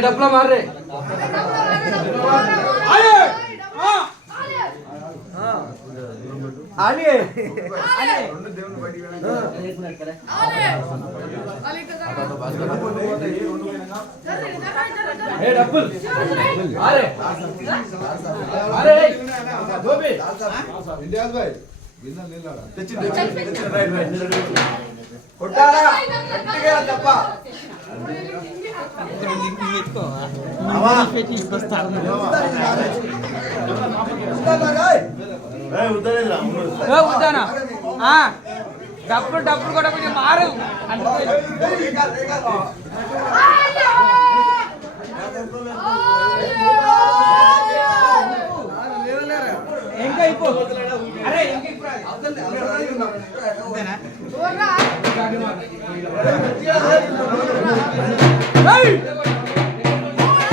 डबला मार रहे आलिए डबल अरे अरे गोबी इंडियाज भाई గిన్నె నీళ్ళడా తెచ్చి రైట్ రైట్ కొట్టారా గట్టిగా తప్ప అవా పెట్టి వస్తాడు ఉద్దరేరా ఉద్దనా ఆ డబ్బులు డబ్బులు కూడా కొంచెం మారు ఇంకా ఇపో అరే ఇంకా ఇపో అంతేనా ఓరా